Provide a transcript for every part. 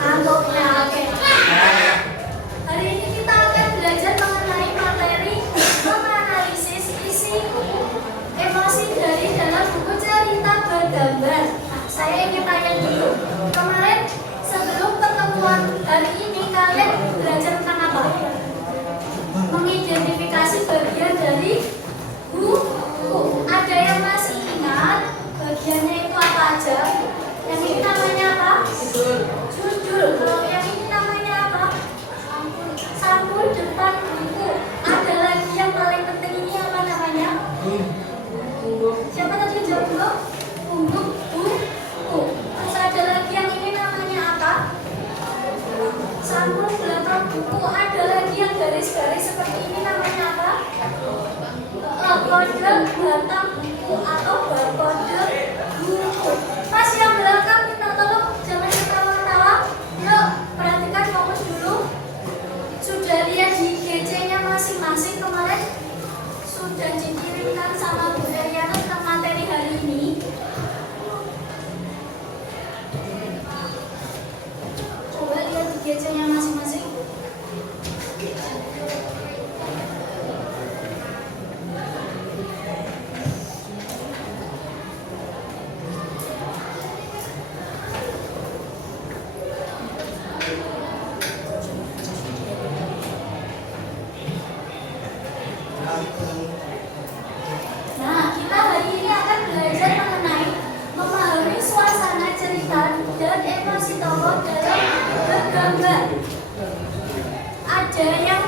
Ngantuknya, oke. Hari ini kita akan belajar mengenai materi menganalisis isi emosi dari dalam buku cerita bergambar. Nah, saya ingin tanya dulu. Kemarin sebelum pertemuan hari ini kalian belajar tentang apa? Mengidentifikasi bagian dari buku. Ada yang masih ingat bagiannya itu apa aja? Yang ini namanya apa? Judul. Kalau yang ini namanya apa? Sampul depan buku. Ada lagi yang paling penting ini apa namanya? Siapa tadi jawab dulu? Punggung buku. Terus ada lagi yang ini namanya apa? Sampul belakang buku. Ada lagi yang garis-garis seperti ini namanya apa? Kode batang buku atau barcode buku. Pas yang belakang minta tolong jangan ketawa-ketawa. Yuk, perhatikan, fokus dulu. Sudah lihat di GC-nya masing-masing kemarin? Sudah dikirimkan sama Bu Eriana tentang materi hari ini. Coba lihat di GC-nya masing-masing. Nah, kita hari ini akan belajar mengenai memahami suasana cerita dan emosi tokoh dalam bergambar. Ada yang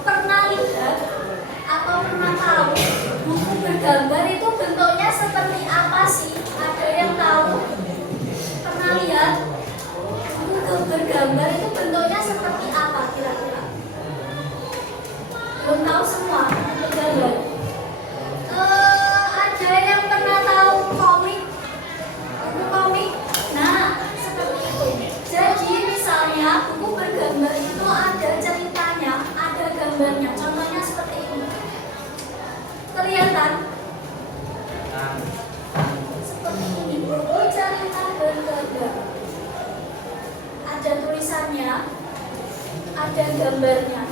pernah lihat atau pernah tahu buku bergambar itu bentuknya seperti apa sih? Ada yang tahu? Pernah lihat buku bergambar itu bentuknya seperti apa kira-kira? Belum tahu semua bentuk gambar. Ada yang pernah tahu komik? Buku komik? Nah, seperti itu. Jadi misalnya buku bergambar itu ada ceritanya, ada gambarnya. Contohnya seperti ini. Kelihatan? Seperti ini. Buku cerita bergambar. Ada tulisannya, ada gambarnya.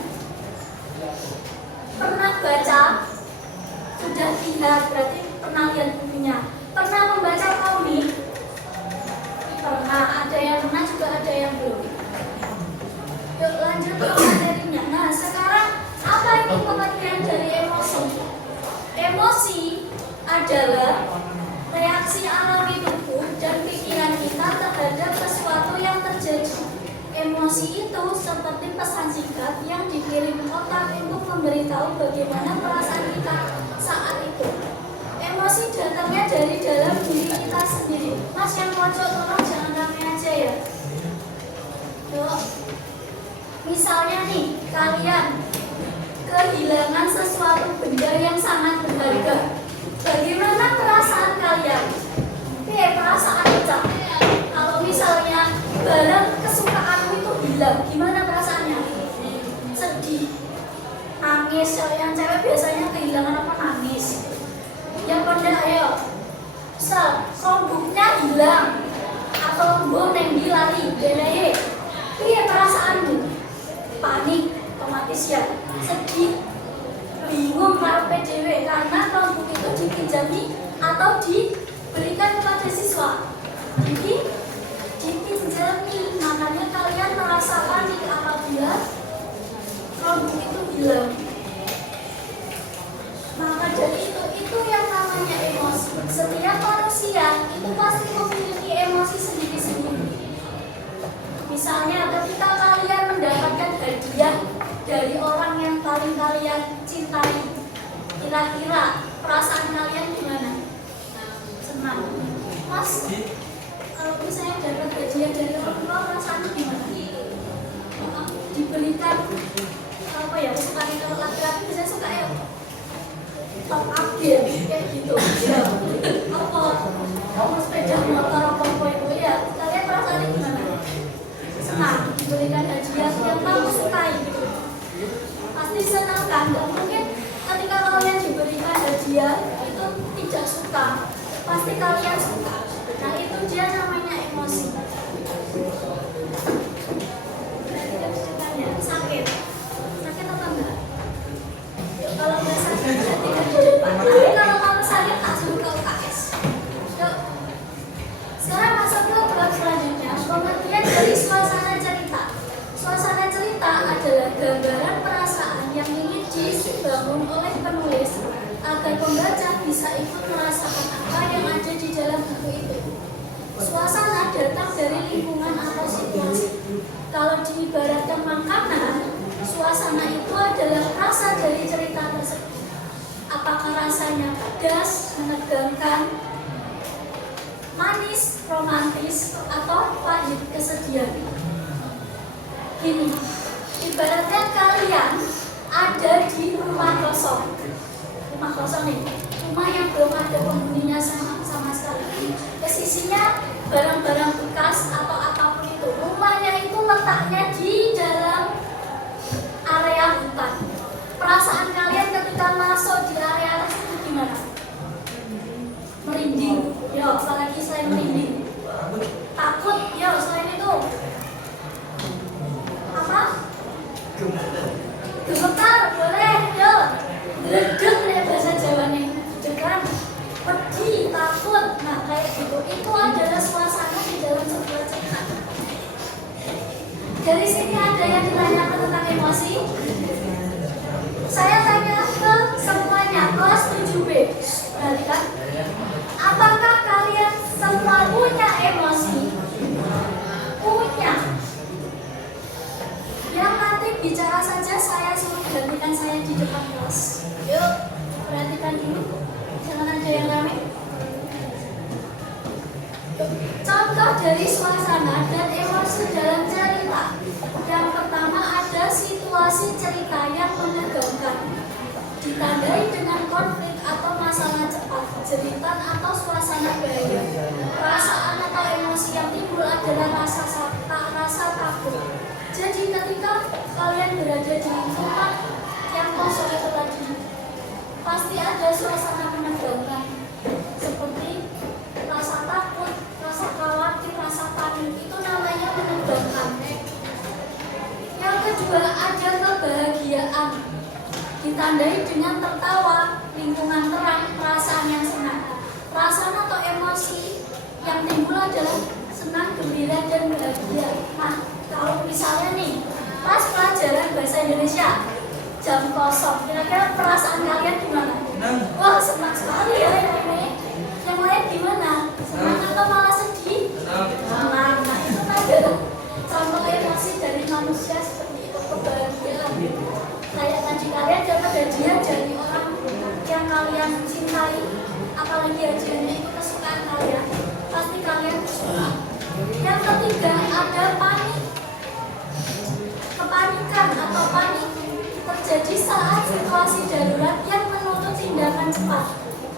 Pernah baca? Sudah lihat, berarti pernah lihat bukunya. Pernah membaca komik? Pernah, ada yang pernah juga ada yang belum. Yuk lanjut ke materinya. Nah, sekarang apa itu pengertian dari emosi? Emosi adalah reaksi alami tubuh dan pikiran kita terhadap sesuatu yang terjadi. Emosi itu seperti pesan singkat yang dikirim otak untuk memberitahu bagaimana perasaan kita saat itu. Emosi datangnya dari dalam diri kita sendiri. Mas yang pojok tolong jangan rame aja ya. Yuk. Misalnya nih, kalian kehilangan sesuatu benda yang sangat berharga. Bagaimana perasaan kalian? Perasaan kita. Kalau misalnya barang kesukaanmu itu hilang, gimana perasaannya? Sedih, nangis. Yang cewek biasanya kehilangan apa? Nangis. Yang pada ayo, Chromebooknya hilang atau boneng dilari, benehe. Iya perasaanmu? Panik, otomatis ya. Sedih, bingung karo PDW karena Chromebook itu dipinjami atau diberikan kepada siswa. Jadi dipinjami, makanya kalian merasa panik apabila Chromebook itu hilang. Maka dari itu yang namanya emosi. Setiap manusia itu pasti memiliki emosi sendiri-sendiri. Misalnya ketika kalian mendapatkan hadiah dari orang yang paling kalian cintai, kira-kira perasaan kalian gimana? Senang. Mas, kalau misalnya dapat hadiah dari orang tua, perasaannya gimana? Diberikan apa ya? Kesukaan kalau laki-laki bisa suka ya top up game kayak gitu. Ya. Apa? Kamu sepeda motor apa itu ya? Kalian perasaannya gimana? Senang. Diberikan hadiah yang kamu sukai gitu. Pasti senang kan? Gak mungkin ketika kalian diberikan hadiah itu tidak suka. Pasti kalian suka. Nah itu dia namanya emosi. ikut merasakan apa yang ada di dalam buku itu. Suasana datang dari lingkungan atau situasi. Kalau diibaratkan makanan, suasana itu adalah rasa dari cerita tersebut. Apakah rasanya pedas, menegangkan, manis, romantis, atau pahit, kesedihan? Gini, ibaratnya kalian ada di rumah kosong. Rumah kosong nih, rumah yang belum ada penghuninya sama sekali. Kesisinya barang-barang bekas atau apapun itu. Rumahnya itu letaknya di dalam area hutan. Perasaan kalian ketika masuk di area tersebut gimana? Merinding. Yo, apalagi selain merinding. Takut. Yo, selain itu apa? Gemetar, boleh. Yo, gredeg nih bahasa Jawanya. Degan, pedih, takut. Nah, kayak gitu. Itu adalah suasana di dalam sebuah cerita. Dari sini ada yang ditanyakan tentang emosi. Saya tanya ke semuanya, kelas 7B. Perhatikan. Apakah kalian semua punya emosi? Punya. Yang nanti bicara saja saya suruh gantikan saya di depan kelas. Yuk, perhatikan dulu. Jangan ada yang rame. Contoh dari suasana dan emosi dalam cerita. Yang pertama ada situasi cerita yang menegangkan, ditandai dengan konflik atau masalah cepat, jeritan atau suasana bahaya. Perasaan atau emosi yang timbul adalah rasa takut. Jadi ketika kalian berada di lingkungan yang kosong itu tadi, pasti ada suasana menegangkan, seperti rasa takut, rasa khawatir, rasa panik. Itu namanya menegangkan. Yang kedua ada kebahagiaan, ditandai dengan tertawa, lingkungan terang, perasaan yang senang. Perasaan atau emosi yang timbul adalah senang, gembira, dan bahagia. Nah, kalau misalnya nih pas pelajaran bahasa Indonesia jam kosong, kira-kira perasaan kalian gimana? Wah, senang sekali ya ini. Yang lain gimana? Senang atau malah sedih? Senang. Nah, itu adalah contoh emosi dari manusia seperti itu, kebahagiaan. Kayak tadi kalian dapat hadiah dari orang yang kalian cintai, apalagi hadiahnya itu kesukaan kalian, pasti kalian suka. Yang ketiga ada panik. Kepanikan atau panik terjadi saat situasi darurat yang menuntut tindakan cepat.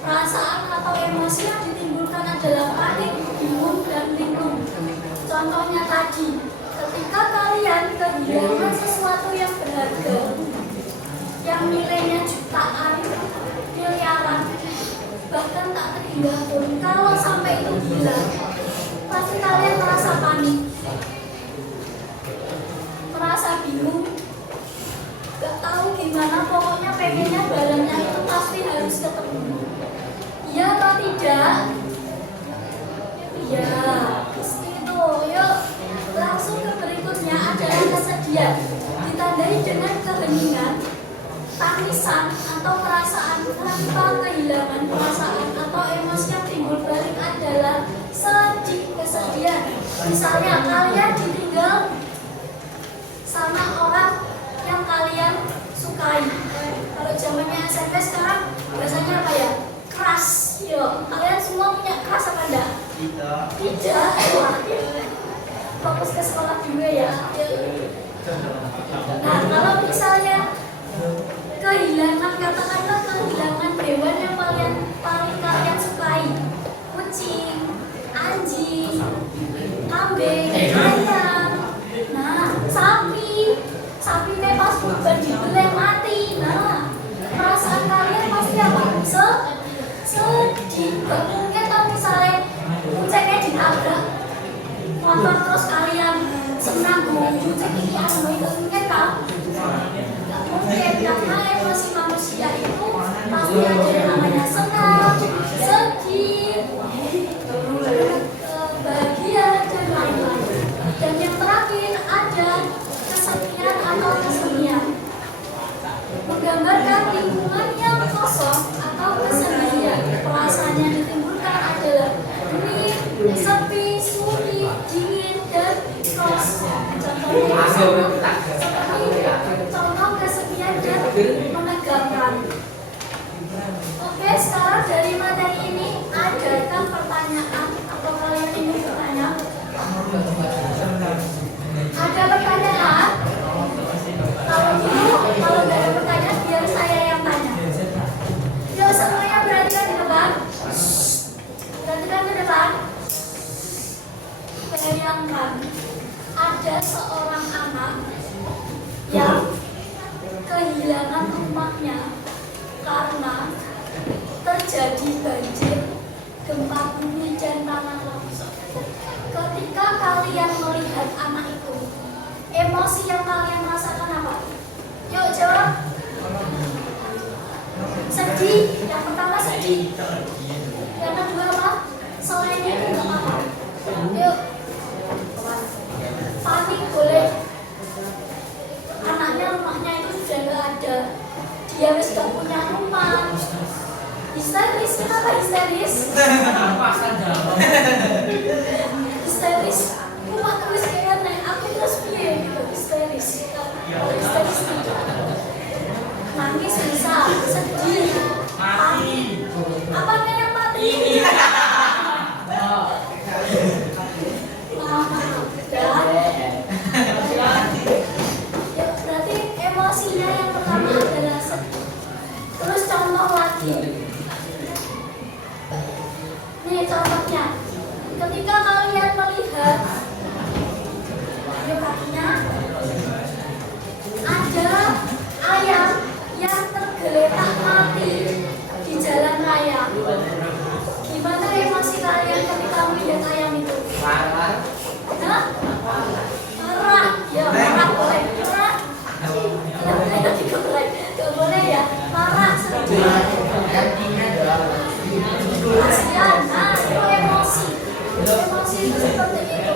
Perasaan atau emosi yang ditimbulkan adalah panik, bingung, dan linglung. Contohnya tadi, ketika kalian kehilangan sesuatu yang berharga, yang nilainya jutaan, miliaran, bahkan tak terhingga pun, kalau sampai itu hilang, pasti kalian merasa panik, merasa bingung, gak tahu gimana, pokoknya pengennya barangnya itu pasti harus ketemu. Iya atau tidak? Iya, pasti itu. Yuk, langsung ke berikutnya adalah kesedihan, ditandai dengan keheningan, tangisan atau perasaan tanpa kehilangan perasaan atau emosi yang timbul balik adalah sedih, kesedihan. Misalnya kalian ditinggal sama orang yang kalian sukai. Kalau zamannya SMP sekarang biasanya apa ya? Crush. Yo, kalian semua punya crush apa enggak? Tidak. Wah, fokus ke sekolah juga ya. Nah, kalau misalnya kehilangan, katakanlah kehilangan hewan yang paling kalian sukai, kucing, anjing, kambing, ayam, nah sapi pas bukan dibeleng mati. Nah, perasaan kalian pasti apa? Sedih. Gak mungkin kalau misalnya kucingnya ditabrak motor terus kalian senang kucing ini anu, itu mungkin kan? Mungkin karena emosi manusia itu pasti ada yang namanya senang, sedih, bahagia, dan lain-lain. Dan yang terakhir ada kesepian atau kesunyian, menggambarkan lingkungan yang kosong atau kesendirian. seperti contoh kesepian dan menegangkan. Oke, sekarang dari materi ini adakah pertanyaan atau kalian ingin bertanya? Ada pertanyaan? Kalau nggak ada pertanyaan, biar saya yang tanya. Yuk semuanya perhatikan di depan. Perhatikan ke depan. Bayangkan ada seorang anak yang kehilangan rumahnya karena terjadi banjir, gempa bumi dan tanah longsor. Ketika kalian melihat anak itu, emosi yang kalian rasakan apa? Yuk jawab. Sedih. Yang pertama sedih. Yang kedua apa? Selain itu nggak apa-apa. Yuk. Panik boleh. Anaknya rumahnya itu sudah nggak ada. Dia harus gak punya rumah. Histeris. Kenapa histeris? Histeris. Rumah terus kayak naik. Aku terus piye gitu. Histeris. Histeris tidak. Nangis bisa. Sedih. Panik. Apanya yang mati? Ya, berarti emosinya yang pertama adalah sedih. Terus contoh lagi. Nih contohnya. Ketika kalian melihat kakinya ada ayam yang tergeletak mati di jalan raya. Gimana emosi kalian ketika melihat ayam itu? Marah. Marah. Ya, marah boleh. Marah. Tidak boleh ya. Marah, sedih. Kasihan. Nah, itu emosi. Emosi itu seperti itu.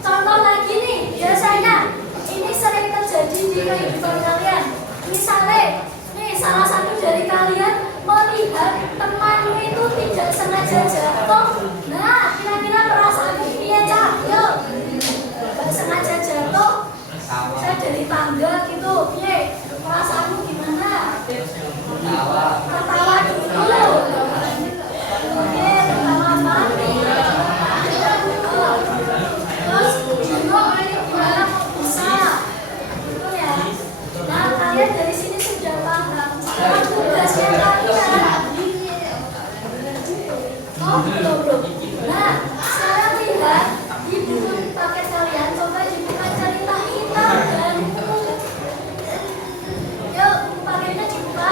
Contoh lagi nih, biasanya ini sering terjadi di kehidupan kalian. Misalnya, nih salah satu dari kalian melihat temanmu itu tidak sengaja jatuh. Nah, kira-kira perasaanmu piye, Cak? Yuk. Gak sengaja jatuh. Saya dari tangga gitu. Piye? Perasaanmu gimana? Tertawa dulu. Oke, tertawa mati. Terus bingung ini gimana kok bisa? Gitu ya. Nah, kalian dari sini sudah paham. Sekarang tugasnya kalian. Oh, belum. Nah, sekarang lihat di buku paket kalian, coba dibuka cerita hitam dan yuk, buku paketnya dibuka.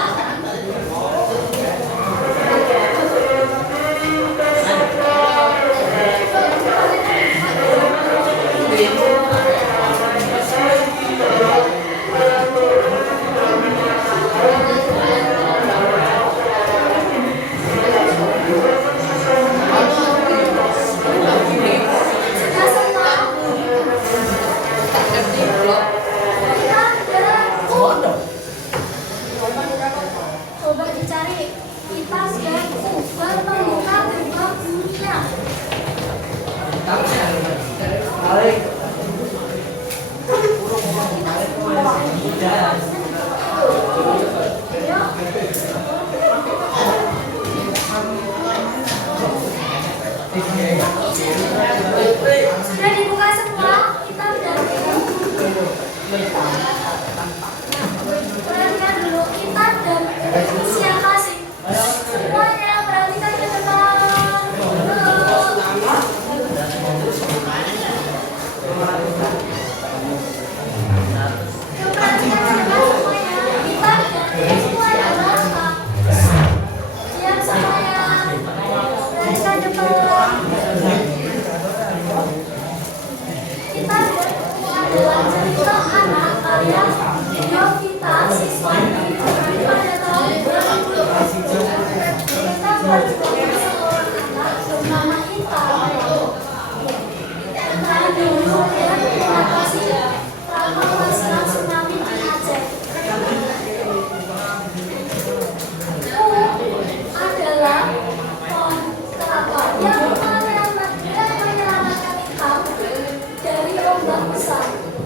Coba dicari kipas dan ubah membuka gerbang dunia. Sudah dibuka semua kitab dan buku. Perhatikan dulu kitab dan siapa sih? Semuanya perhatikan ke depan.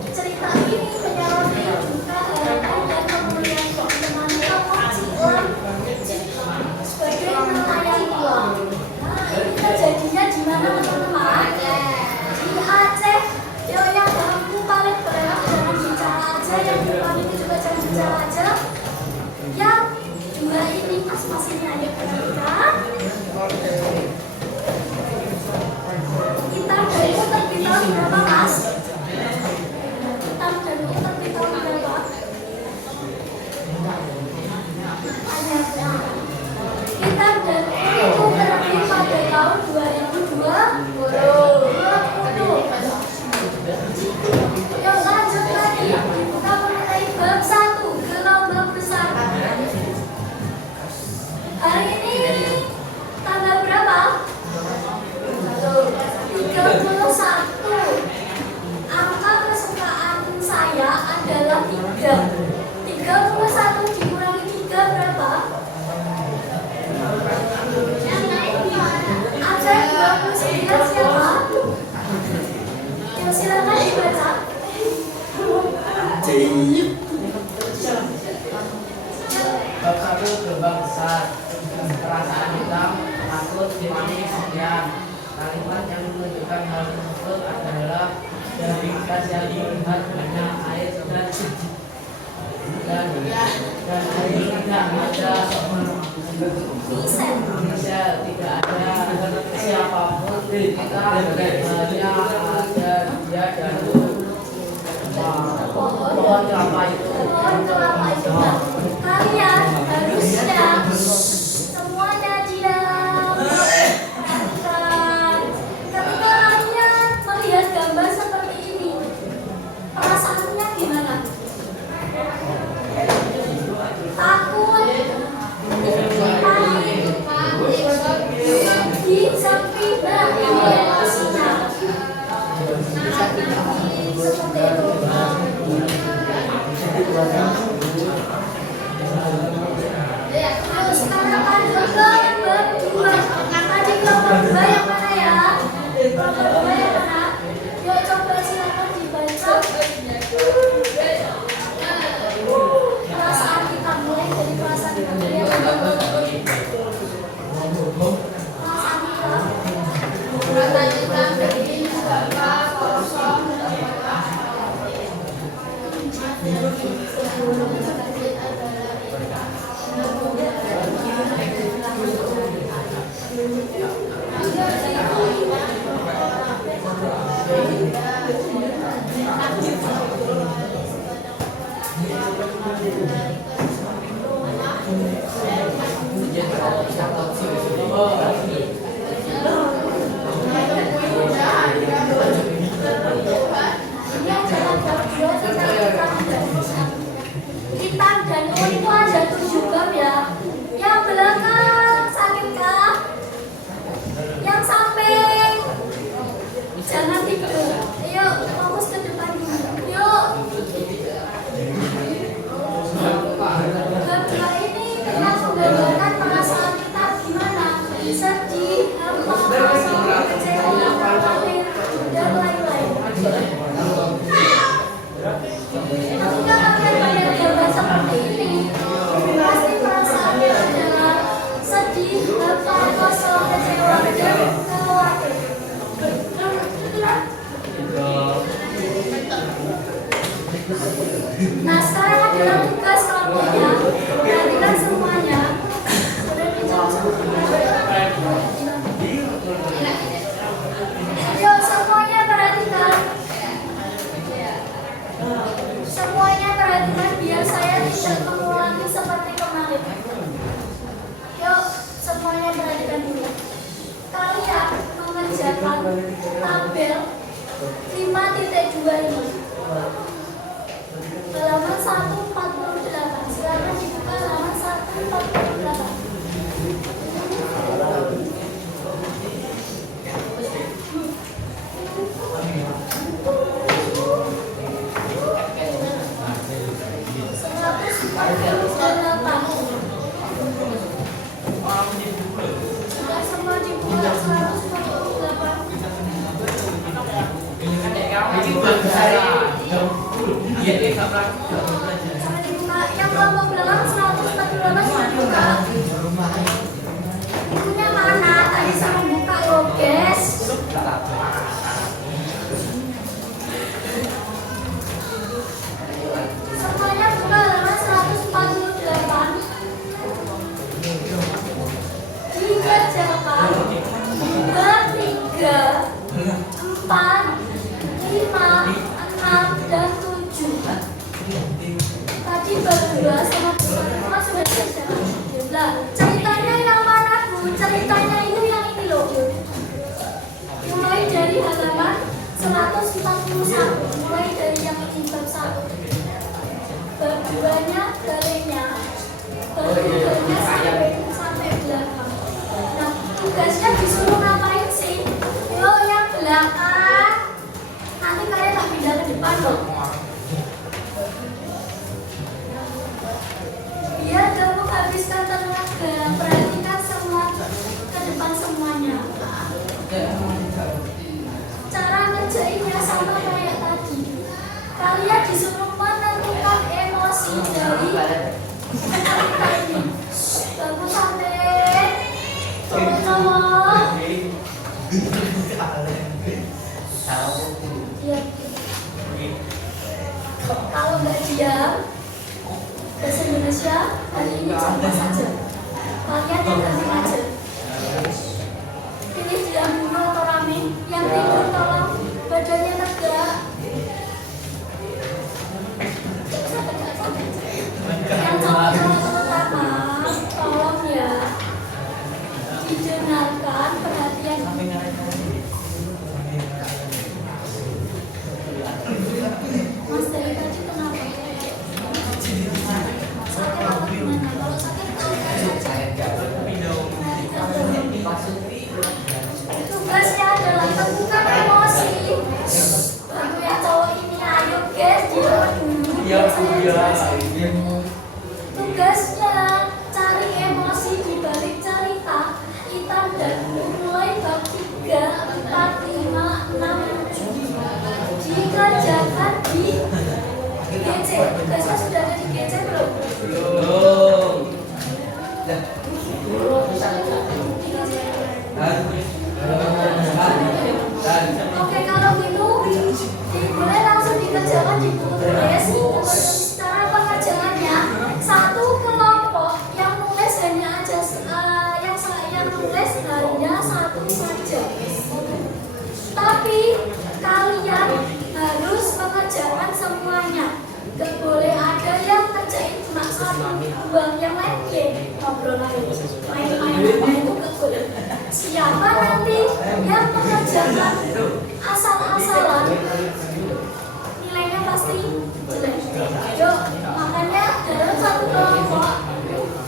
Cerita kelas. Hitam dan putih di tahun berapa? Hitam dan putih itu terbit pada tahun 2020. Yuk lanjut lagi. Kita mulai bab 1, gelombang besar. Hari ini tanggal berapa? 31. Angka kesukaan saya adalah 3. 31 dikurangi 3 berapa? Ada 29 siapa? Yang silakan dibaca. Bab 1 gelombang besar. Perasaan hitam, takut, dimana sekian. Kalimat yang menunjukkan hal tersebut adalah dari gas yang melihat banyak air dan air tidak ada bisa tidak ada siapapun kita hanya ada dia dan pohon kelapa itu. Kalian harusnya semuanya diam. Ketika kalian melihat gambar seperti ini, perasaannya gimana? Takut, panik, sedih, sepi, emosinya. Seperti itu. Terus sekarang lanjut ke bab 2. Tadi kelompok 2 yang mana ya? Kelompok 2 yang mana? Yuk coba silakan dibaca. Perasaan kita mulai dari perasaan kita. Perasaan kita berdiri sama kosong. Hitam dan kuning itu ada 7 bab ya. Yang belakang sakitkah? Yang samping jangan tidur. Ayo fokus ke depan dulu. Yuk. Bab 2 ini kita menggambarkan perasaan kita gimana? Sedih, hampa, kosong, kecewa, khawatir, dan lain-lain. Ketika kalian melihat gambar seperti ini, pasti perasaannya adalah sedih, hampa, kosong, kecewa, dan khawatir. Nah sekarang adalah tugas selanjutnya. Perhatikan semuanya. Yuk semuanya perhatikan. Semuanya perhatikan biar saya tidak mengulangi seperti kemarin. Yuk semuanya perhatikan dulu. Kalian mengerjakan tabel 5.2 ini. Halaman 148. Silakan dibuka halaman 148. Sudah semua dibuka 148. Yang kelompok belakang 148 sudah dibuka. Bukunya mana? Tadi saya buka loh guys. Semuanya buka halaman 148. Dikerjakan 2, 3, 4, 5, berdua sama teman-teman sudah selesai. Lah, ceritanya yang mana Bu? Ceritanya itu yang ini loh. Mulai dari halaman 141, mulai dari yang ini bab 1. Berduanya garingnya, berduanya sampai belakang. Nah, tugasnya disuruh ngapain sih? Lo yang belakang, nanti kalian tak pindah ke depan loh. Biar kamu habiskan tenaga, perhatikan semua ke depan semuanya. Cara ngerjainnya sama kayak tadi. Kalian disuruh menentukan emosi dari cerita ini. Bagus sampai cowok-cowok. Diam. Kalau nggak diam, bahasa Indonesia hari ini coba saja. Kalian yang ganti aja. Pilih diam dulu atau rame. Yang tidur tolong badannya tegak. Yang cowok-cowok terutama, tolong ya didengarkan perhatian. Mas dari tadi kenapa? Sakit atau gimana? Kalau sakit tugasnya adalah temukan emosi. Lalu ya cowok ini, ayo guys, diam dulu. Tugasnya cari emosi di balik cerita hitam dan mulai bab 3, 4, 5, 6, 7 dikerjakan di GC. Tugasnya sudah ada di GC belum? Oke, kalau gitu boleh langsung dikerjakan di buku tulis. Cara pengerjaannya, satu kelompok yang nulis hanya satu saja. Tapi kalian harus mengerjakan semuanya. Gak boleh ada yang kerjain cuma satu, dua, yang lain ngobrol lagi, main-main itu gak boleh. Siapa nanti yang mengerjakan asal-asalan, nilainya pasti jelek. Yuk, makanya dalam satu kelompok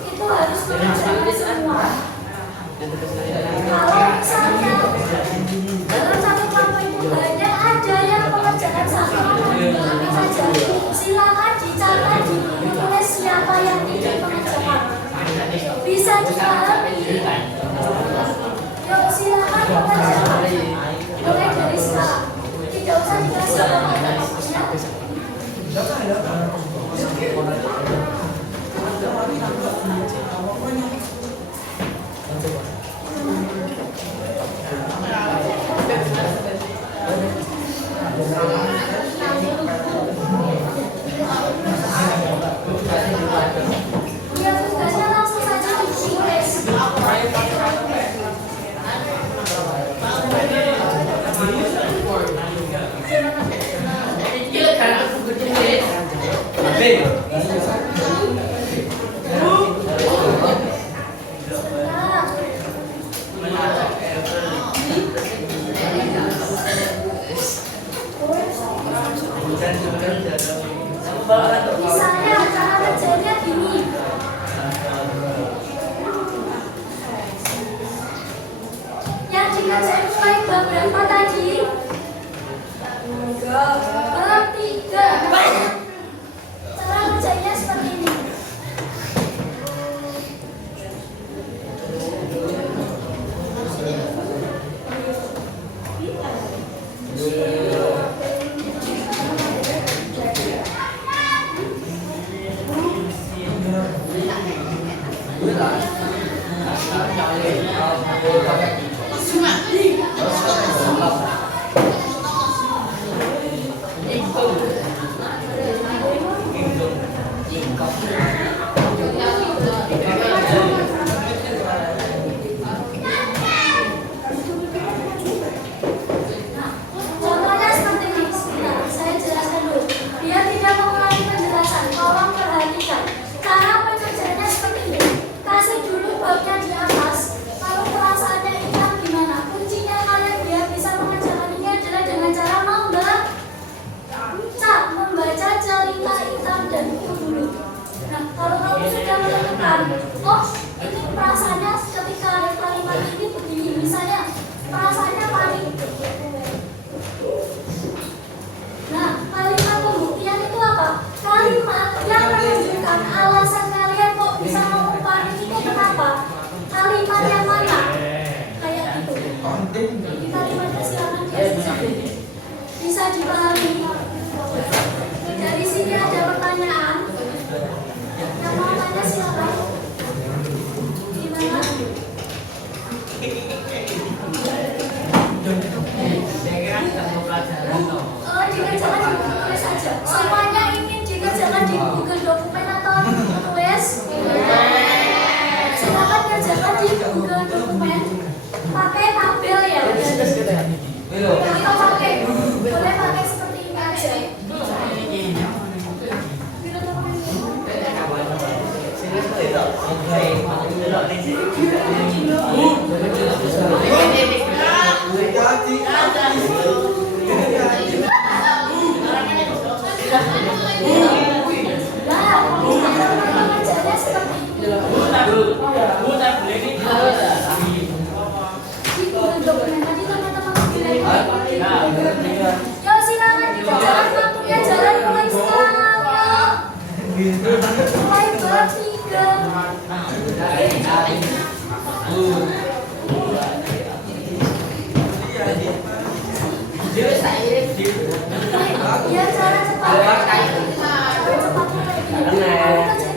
itu harus mengerjakan semua. Kalau misalnya dalam satu kelompok itu hanya ada yang mengerjakan satu saja, silakan dicatat di buku tulis siapa yang tidak mengerjakan. Bisa dipahami? Yuk, silakan mengerjakan. Mulai dari sekarang. Tidak usah dikasih apa-apa. Ya, tugasnya langsung saja ditulis. Misalnya cara kerjanya gini. Yang dikerjain mulai bab berapa tadi? Bab 3. Cara kerjanya seperti ini. menunjukkan, oh ini perasaannya ketika kalimat ini begini, misalnya perasaannya panik. Nah, kalimat pembuktian itu apa? Kalimat yang menunjukkan alasan kalian kok bisa ngomong panik itu kenapa? Kalimat yang mana? Kayak gitu. Jadi kalimatnya silakan bisa dipahami. Dari sini ada pertanyaan. Yang mau tanya silakan. Gimana? Saya kira kita mau pelajaran toh. Dikerjakan di tulis saja. Semuanya ingin dikerjakan di Google Dokumen atau tulis? Silakan kerjakan di Google Dokumen. Pakai tabel ya. Kita pakai, boleh pakai seperti ini aja. Kerjanya seperti ini. Di Google Dokumen tadi teman-teman bilang. Yo silakan dikerjakan, waktunya jalan mulai sekarang ya. Mulai bab 3. Ya cara cepat. Cepat mulai gini. Kita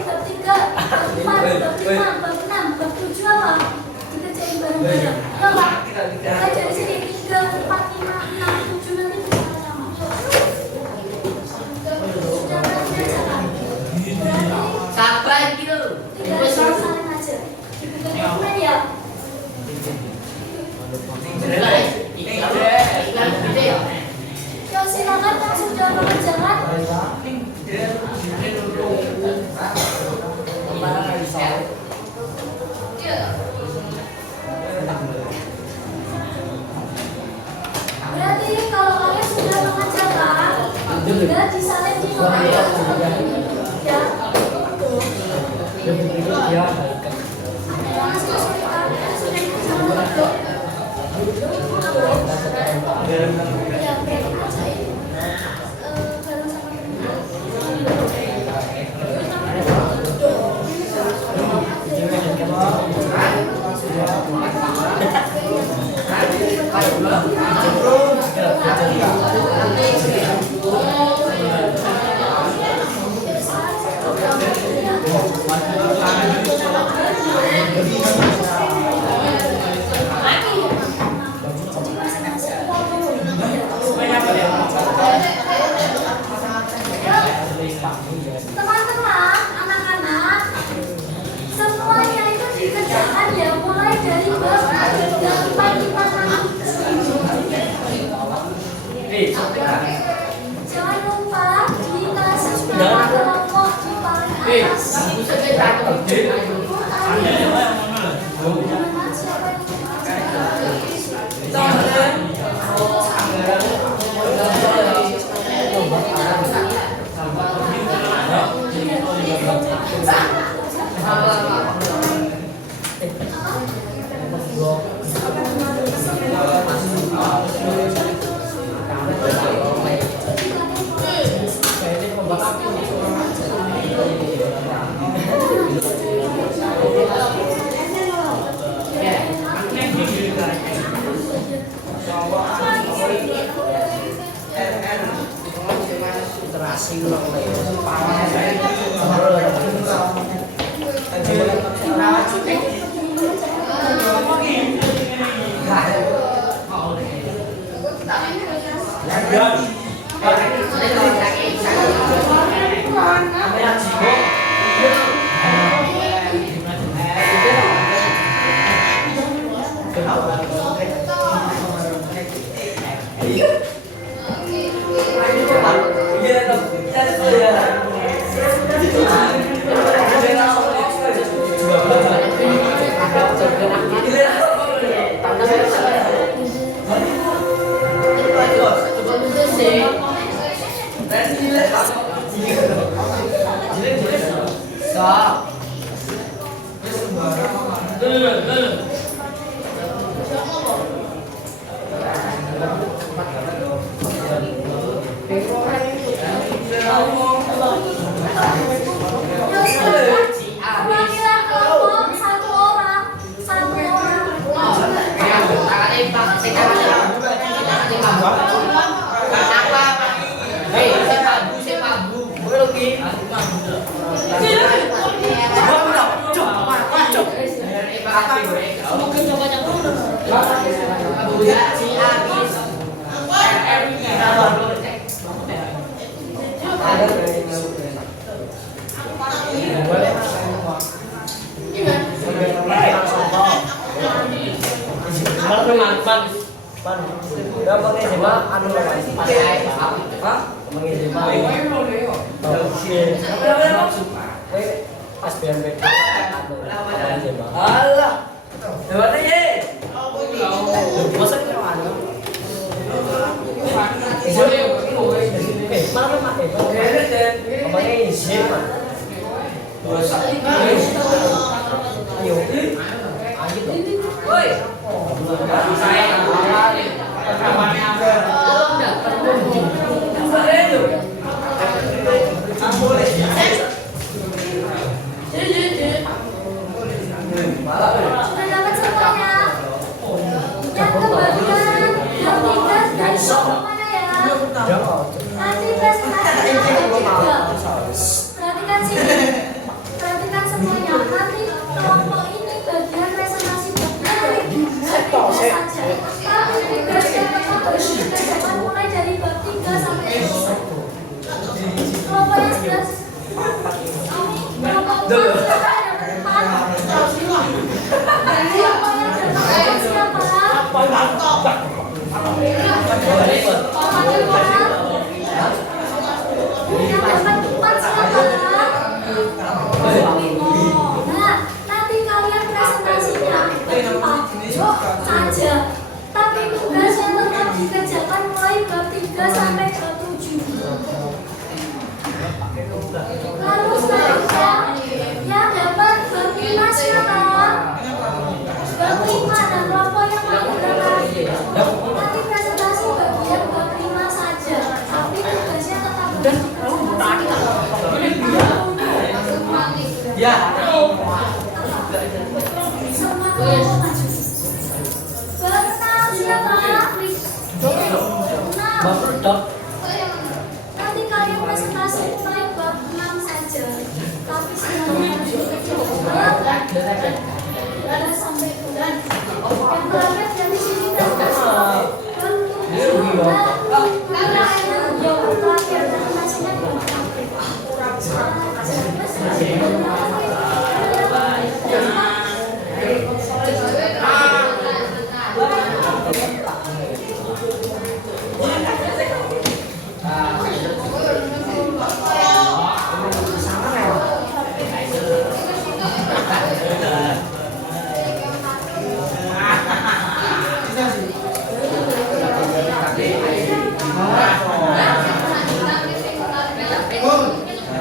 bab 3, bab 4, bab 5, bab 6, bab 7 apa? Dikerjain bareng-bareng. Ya Pak. Kita dari sini 3, 4, 5, 6, 7 nanti bersama-sama. Sudah kerjakan. Sabar gitu. Tidak saling aja. Dibuka dokumen ya. Yo silakan yang sudah mengerjakan. Berarti kalau kalian sudah mengerjakan, sudah disalin di nomor seperti ini. Ya. Jangan kesulitan, jangan betul. Ya, break aja ini. Bareng sama teman-teman, anak-anak, semuanya itu dikerjakan ya mulai dari bab 4, 5, 6. Jangan lupa dikasih nama kelompok di paling atas. Teman-teman, siapa Ulangilah kelompok satu orang. Sudah dapat semuanya? Yang kebagian, yang tinggal dari semuanya ya. Nanti presentasi juga. Perhatikan sini. Perhatikan semuanya. Nanti kelompok ini bagian presentasi bagian bab 3 saja. Tapi tugasnya tetap harus dikerjakan mulai dari bab 3 sampai bab 1. Kelompok yang sebelah kelompok 4 siapa yang depan? Siapa yang depan? Siapa? Yang dapat 4 siapa? Nah, nanti kalian presentasinya tempat saja. Tapi tugasnya tetap dikerjakan mulai bab 3 sampai bab 7. Lalu selanjutnya yang dapat bab 5 siapa? Bab 5 dan kelompok yang paling belakang. Nanti presentasi bagian bab 5 saja. Tapi tugasnya tetap dikerjakan. Ya. Semua kelompok maju. Bab 6 siapa? 6. Nanti kalian presentasi mulai bab 6 saja. Tapi semuanya harus dikerjakan. Sampai bulan. Yang terakhir dari sini bab 7. Terakhir presentasinya belum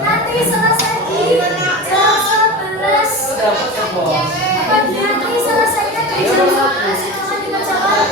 nanti selesai di jam 11. Nanti selesainya di jam 11. Silakan dikerjakan.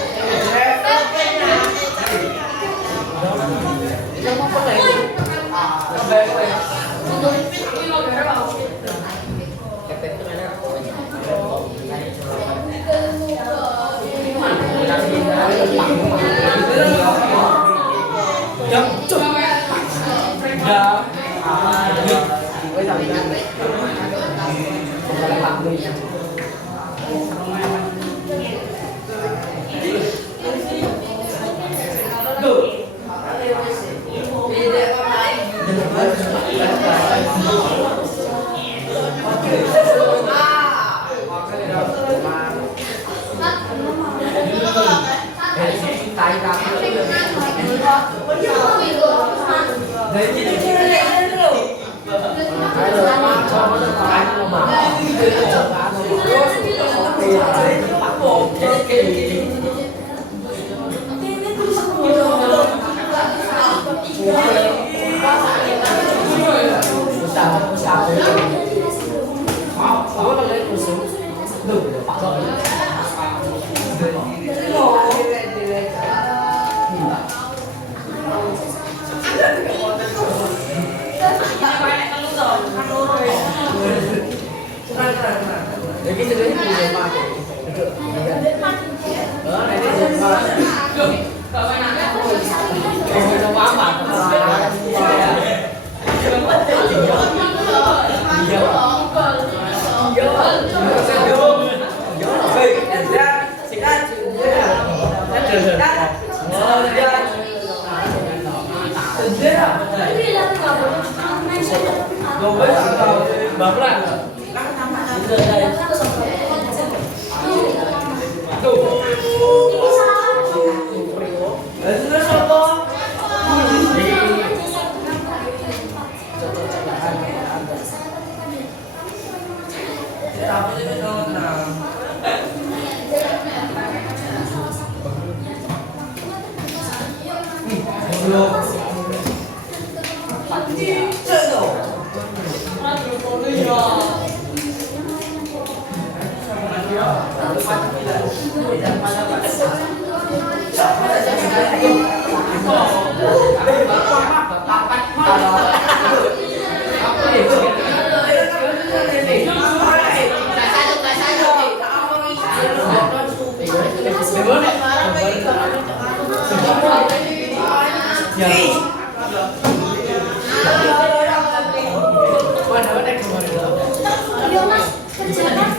Ayo mas, kerjakan.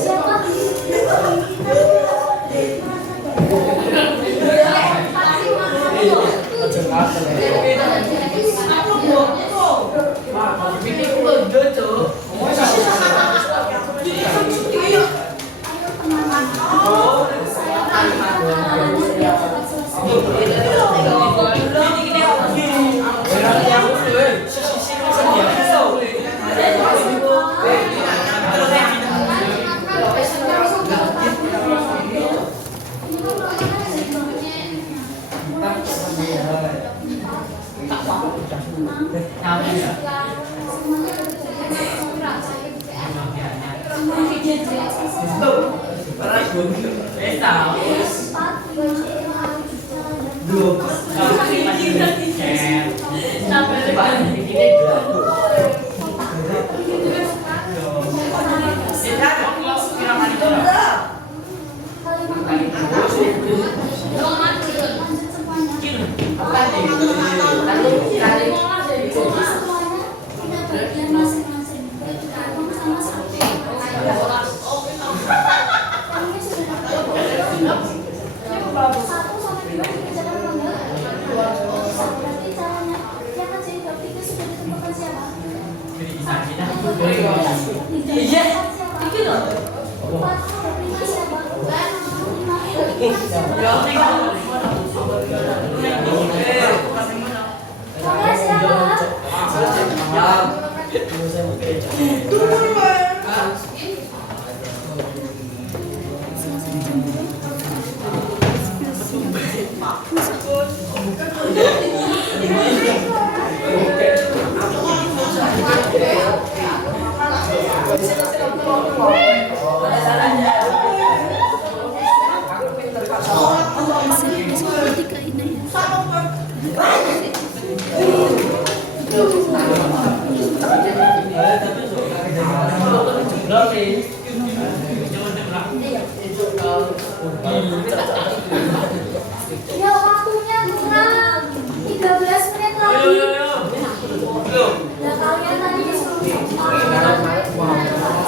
Siapa? Ya waktunya kurang 13 menit lagi. Ya kalian tadi disuruh kurang 10 menit lagi.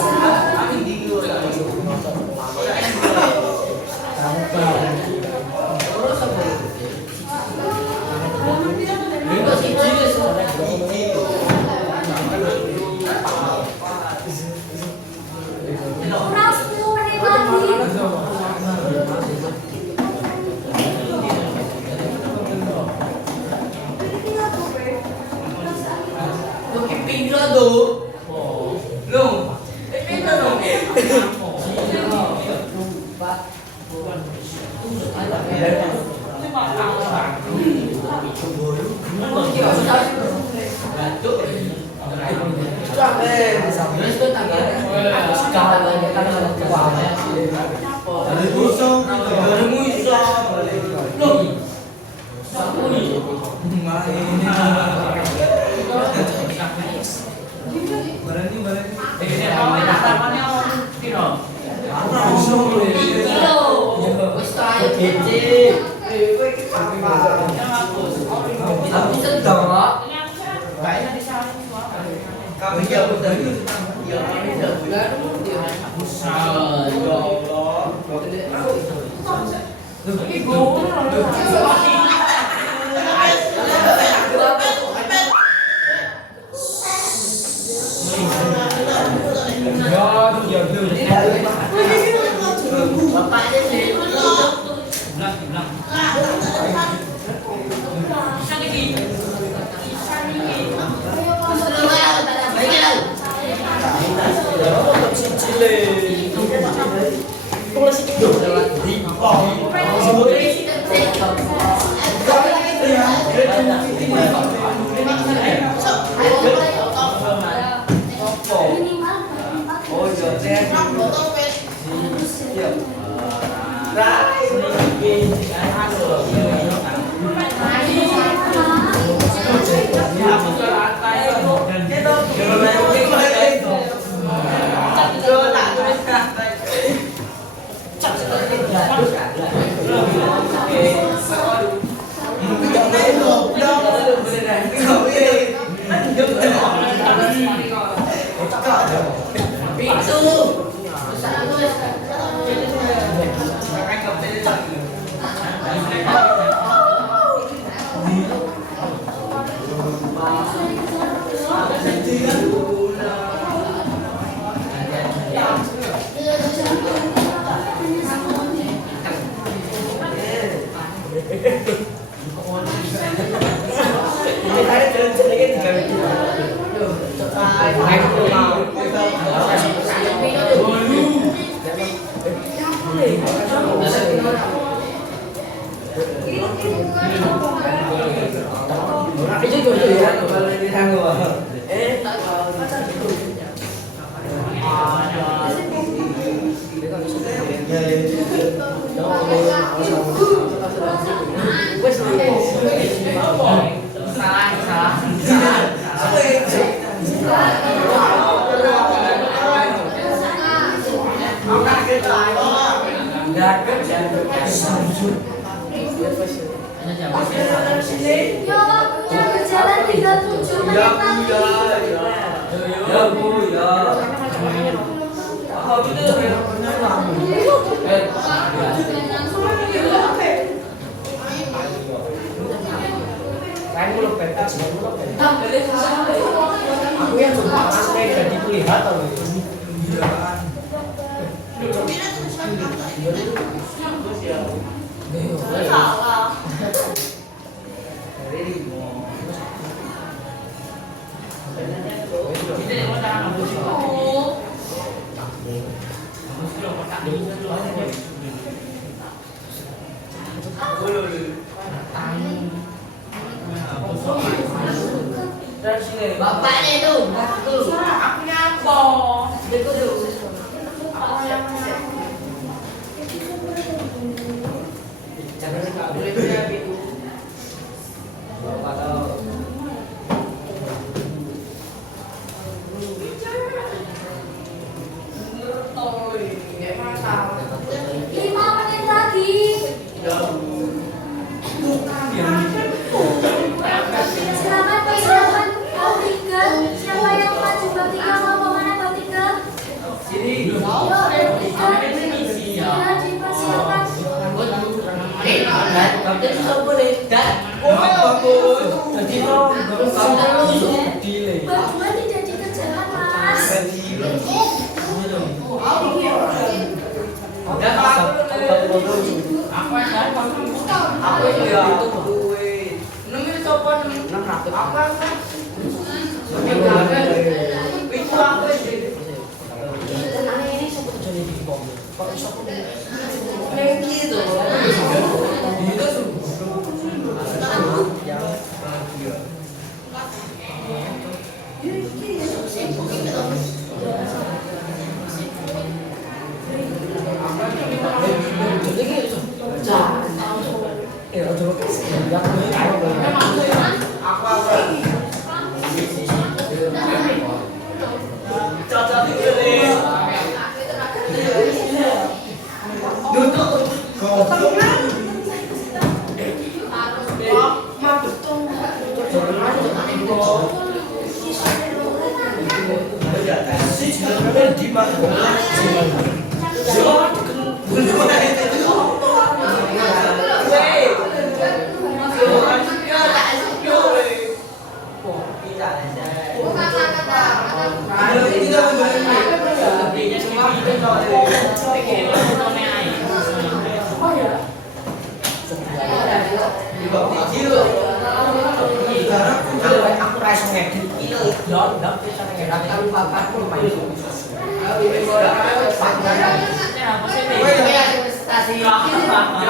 Yo, waktunya berjalan tinggal 7 menit lagi. Aku yang suka asli jadi kelihatan itu. Bapaknya itu, aku nyapa. Lima menit lagi. Silakan bab 3. Siapa yang maju bab 3 mau kemana bab 3? Yo, bab 3. Silakan dipersilakan. Bab 2 tidak dikerjakan, Mas. Apa itu ya? Nemu coba nemu. Apa? Itu apa sih? Gitu. Cocok itu nih. Aku rasa ngedit ini dong kita ngedit kalau bapakku main stasi Kondisikan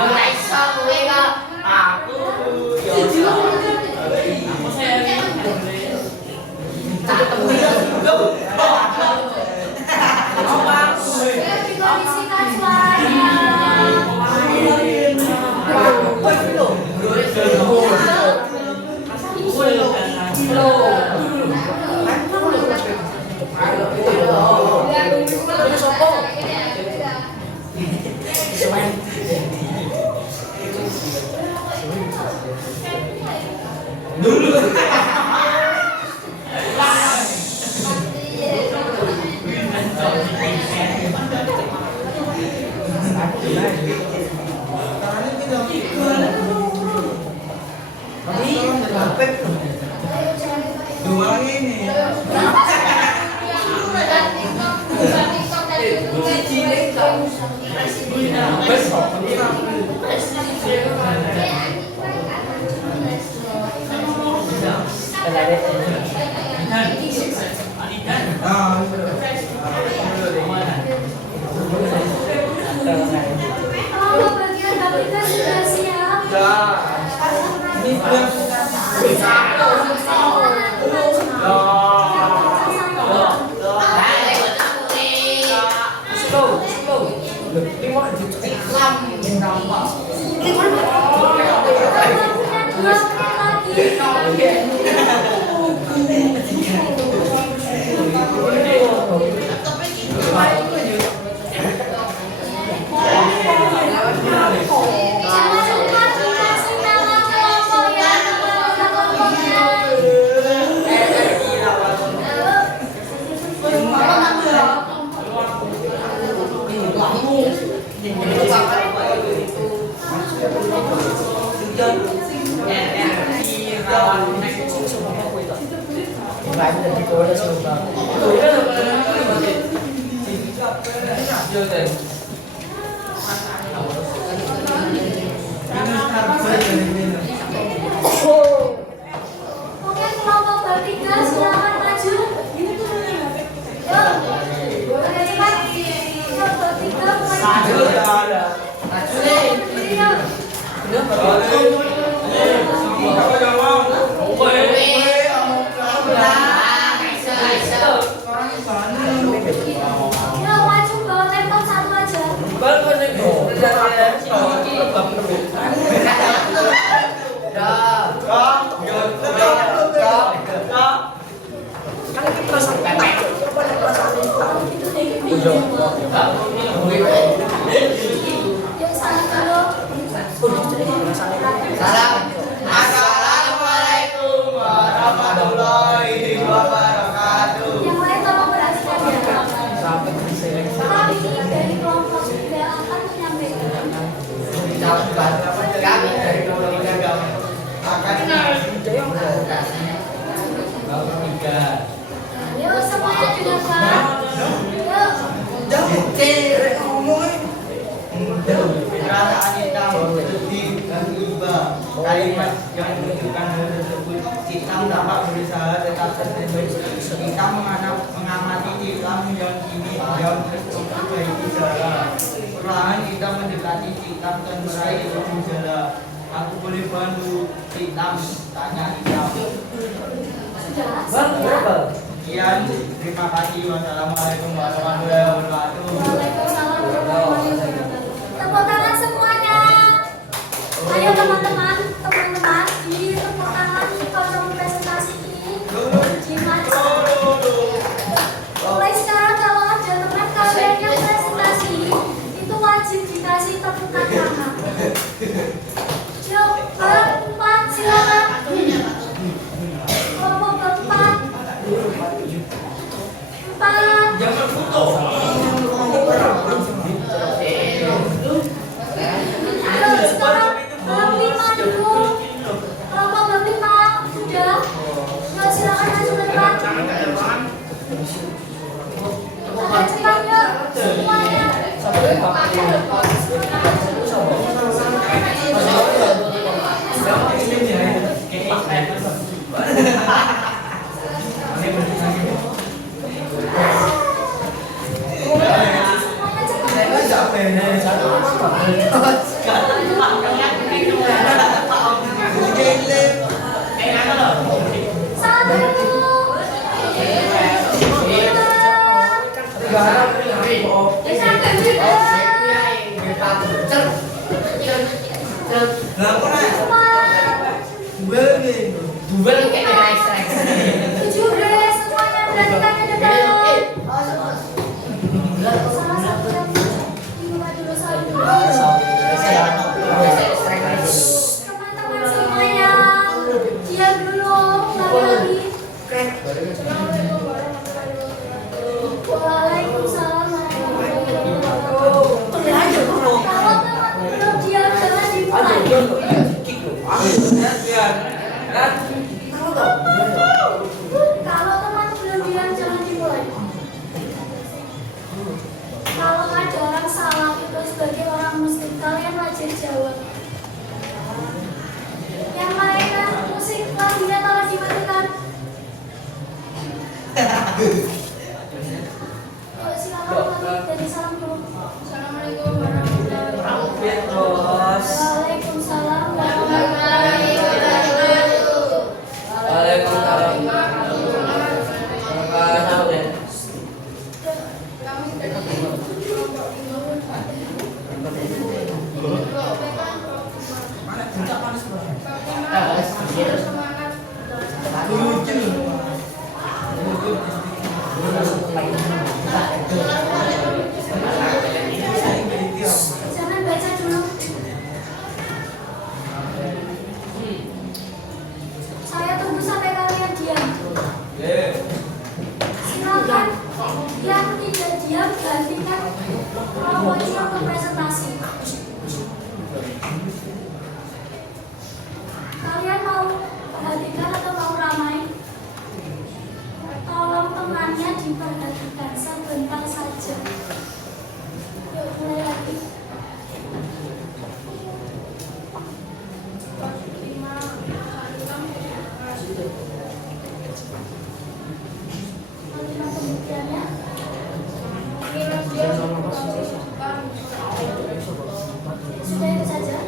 kalau bagian kita sudah siap. Oke, kelompok bertiga silakan maju. Yuk, agak cepat. Kelompok bertiga maju. Yuk, maju bawa laptop satu aja. Yuk, salam dulu. Assalamualaikum warahmatullahi wabarakatuh. Yang lain tolong perhatikan ya. Kami dari kelompok 3 akan menyampaikan. Kami dari kelompok 3 akan Yuk, semuanya dengarkan. perasaan kita bersedih dan iba. Kalimat yang menunjukkan hal tersebut, kita dapat berusaha tetap tertib. Kita mengamati Islam yang ini yang memperbaiki jalan. Perlahan kita mendekati Islam dan meraih ilmu jalan. Aku boleh bantu Islam, tanya Islam. Sekian, terima kasih. Wassalamualaikum warahmatullahi wabarakatuh. Waalaikumsalam warahmatullahi wabarakatuh. Tepuk tangan semuanya. Ayo teman-teman, di tepuk tangan kalau presentasi ini dimana? Mulai sekarang kalau ada teman kalian yang presentasi itu wajib dikasih tepukan tangan. Yuk, 4 silakan. Kelompok Teman-teman semuanya, diam dulu, lagi. Waalaikumsalam warahmatullahi wabarakatuh. Kalau teman belum diam, jangan dimulai. Kalau teman belum diam, jangan dimulai. Kalau ada orang salah itu sebagai orang muslim, kalian wajib jawab. Yang mainan musik lagunya tolong dimatikan. Yuk silakan mulai dari salam dulu. Assalamualaikum warahmatullahi wabarakatuh. Waalaikumsalam warahmatullahi wabarakatuh. Waalaikumsalam. Jangan baca dulu. Saya tunggu sampai kalian diam. Silakan yang tidak diam gantikan robotnya untuk presentasi. Kalian mau perhatikan atau mau ramai? Tolong temannya diperhatikan sebentar saja. Yuk mulai lagi. Kalimat pembuktiannya. Sudah itu saja.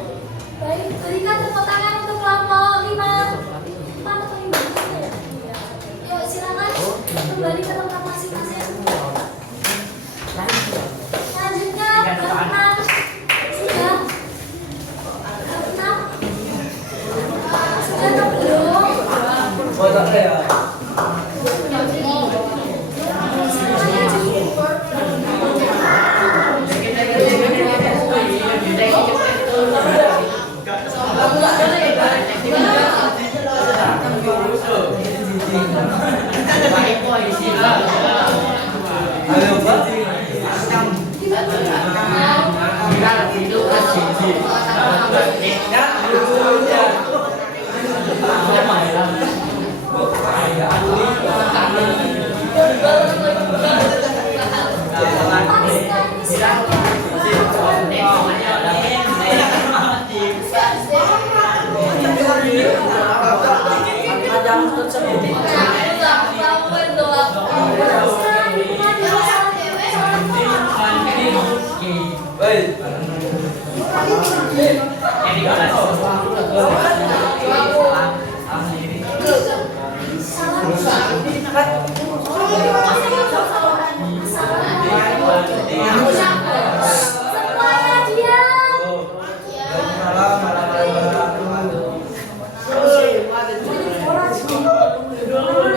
Baik, berikan tepuk tangan untuk kelompok 5. 5 atau 5? Yuk silakan kembali ke tempat masing-masing. Selanjutnya ke-6. Sudah? Ke-6? Sudah atau belum? Semuanya cukup. Semuanya diam.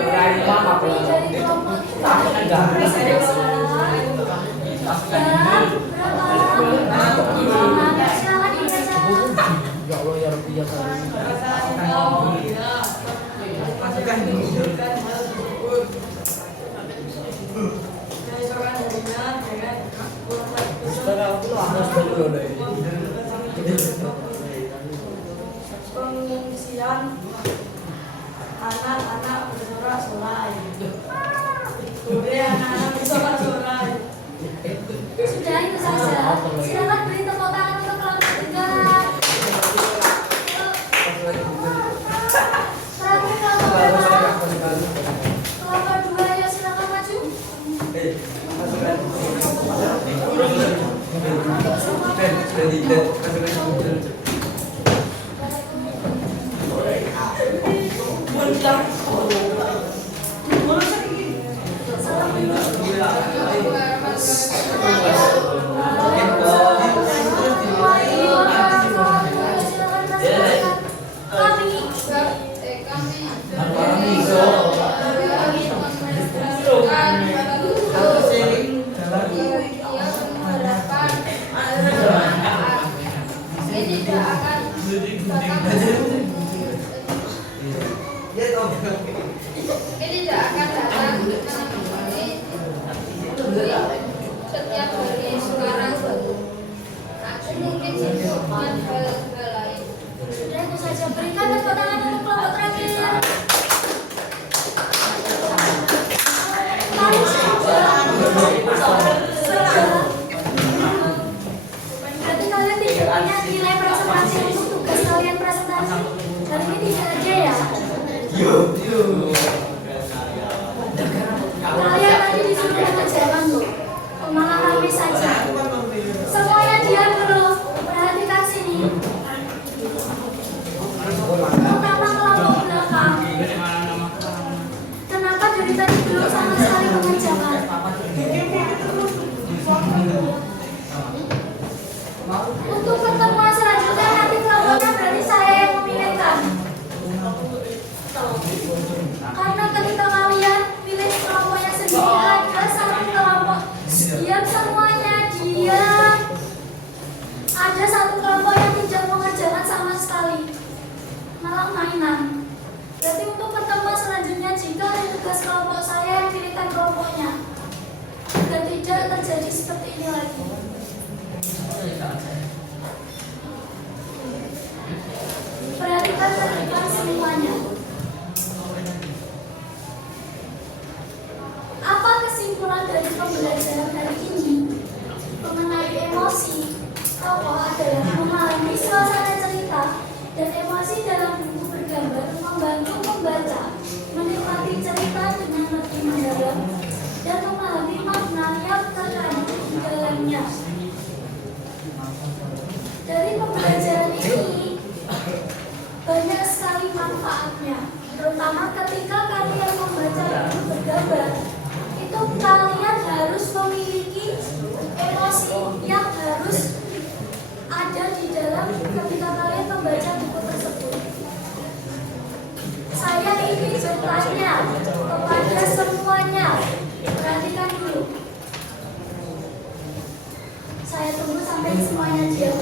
Dari kelompok Pengungsian anak-anak bersorak-sorai. Kemudian anak-anak bersorak-sorai. Sudah itu saja. Silakan beri tepuk tangan untuk kelompok 3. Terakhir kelompok Setiap hari sekarang aku mungkin sibukkan hal-hal lain. Sudah itu saja, berikan tepuk tangan untuk kelompok terakhir. Mari berarti kalian tidak punya nilai presentasi untuk tugas kalian presentasi. Hari ini tidak ada ya? Kalian tadi disuruh mengerjakan loh. Malah kami saja. Semuanya diam dulu. Perhatikan sini. Pertama kelompok belakang. Kenapa dari tadi belum sama sekali mengerjakan? Untuk pertemuan selanjutnya nanti kelompoknya berarti saya yang memilihkan. Karena ketika kalian pilih kelompoknya sendiri ada satu kelompok. Diam semuanya, diam. Ada satu kelompok yang tidak mengerjakan sama sekali, malah mainan. Berarti untuk pertemuan selanjutnya jika ada tugas kelompok saya yang pilihkan kelompoknya, dan tidak terjadi seperti ini lagi. Perhatikan semuanya. Apa kesimpulan dari pembelajaran hari ini mengenai emosi? Tokoh adalah memahami suasana cerita dan emosi dalam buku bergambar membantu membaca, menikmati cerita dengan lebih mendalam dan memahami makna yang terkandung di dalamnya. Dari pembelajaran ini banyak sekali manfaatnya, terutama ketika kalian membaca buku bergambar. Itu kalian harus memiliki emosi yang harus ada di dalam ketika kalian membaca buku tersebut. Saya ingin bertanya kepada semuanya, perhatikan dulu. Saya tunggu sampai semuanya diam.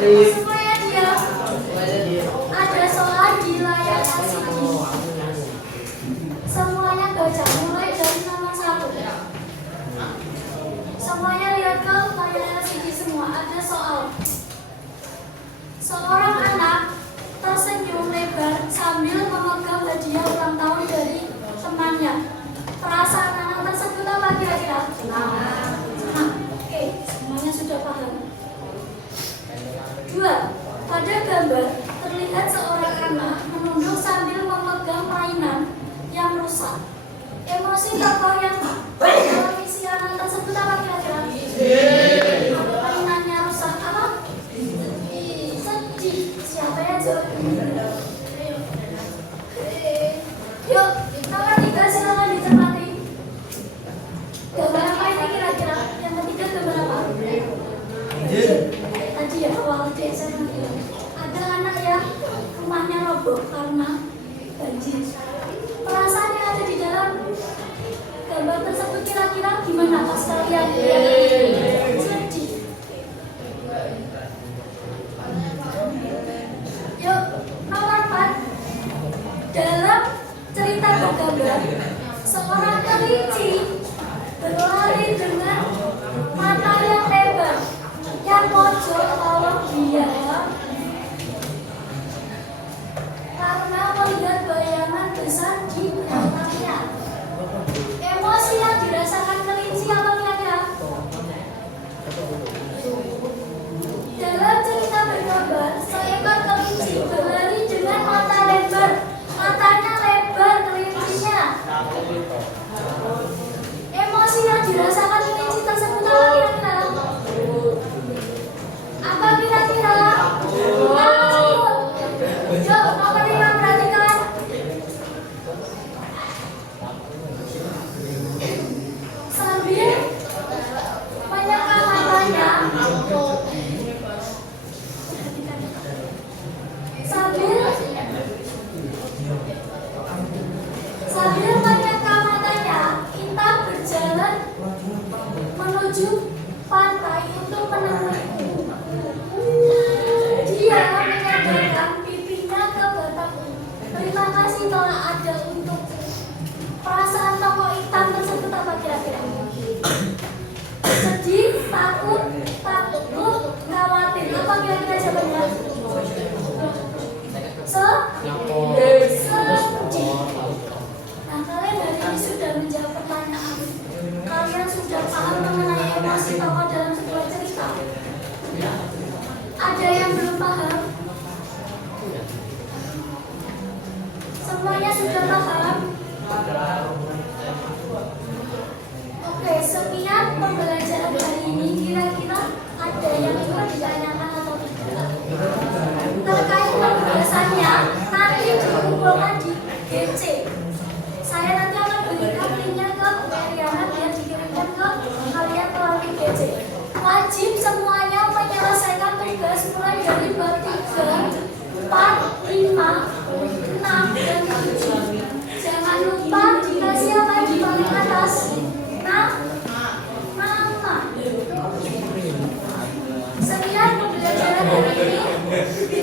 Semuanya diam. Ada soal di layar LCD. Semuanya baca mulai dari nomor 1. Semuanya lihat ke layar LCD semua. Ada soal. Seorang anak tersenyum lebar sambil memegang hadiah ulang tahun dari temannya. Perasaan anak tersebut apa kira-kira? Oke, semuanya sudah paham. 2. Pada gambar terlihat seorang anak menunduk sambil memegang mainan yang rusak. Emosi tokoh yang dalam isi anak tersebut apa kira-kira? Mainannya rusak apa? Sedih. Siapa yang jawab? Yuk, nomor 3 silakan dicermati. kelinci. Perasaan yang ada di dalam gambar tersebut kira-kira gimana pas kalian lihat? Sedih. Yuk, nomor 4. Dalam cerita bergambar, seorang kelinci berlari dengan mata yang lebar. Yang pojok kalau dia karena melihat bayangan besar di belakangnya. Emosi yang dirasakan kelinci apa kira-kira? Dalam cerita bergambar, seekor kelinci berlari dengan mata lebar. Matanya lebar kelincinya. Emosi yang dirasakan kelinci tersebut apa kira-kira? Apa kira-kira? Yuk, nomor 5 perhatikan. Sambil menyeka matanya, sambil menyeka matanya, Intan berjalan menuju pantai untuk menemuiku. Dia menyodorkan pipinya ke batangku. Terima kasih telah ada untuk perasaan tokoh hitam tersebut apa kira-kira? Sedih, takut, khawatir. Apa kira-kira jawabannya? Sedih. Nah, kalian hari ini sudah menjawab pertanyaan. Kalian sudah paham mengenai emosi tokoh dalam sebuah cerita? Ada yang belum paham? Semuanya sudah paham? Oke, sekian pembelajaran hari ini. Kira-kira ada yang juga ditanyakan atau tidak? Terkait pembahasannya, nanti dikumpulkan di GC. Saya nanti akan berikan linknya ke Mariana biar dikirimkan ke kalian melalui GC. Wajib semuanya menyelesaikan tugas mulai dari bab 3, 4, 5, 6, dan 7. Jangan lupa dikasih apa di paling atas. Nama. Sekian pembelajaran hari ini.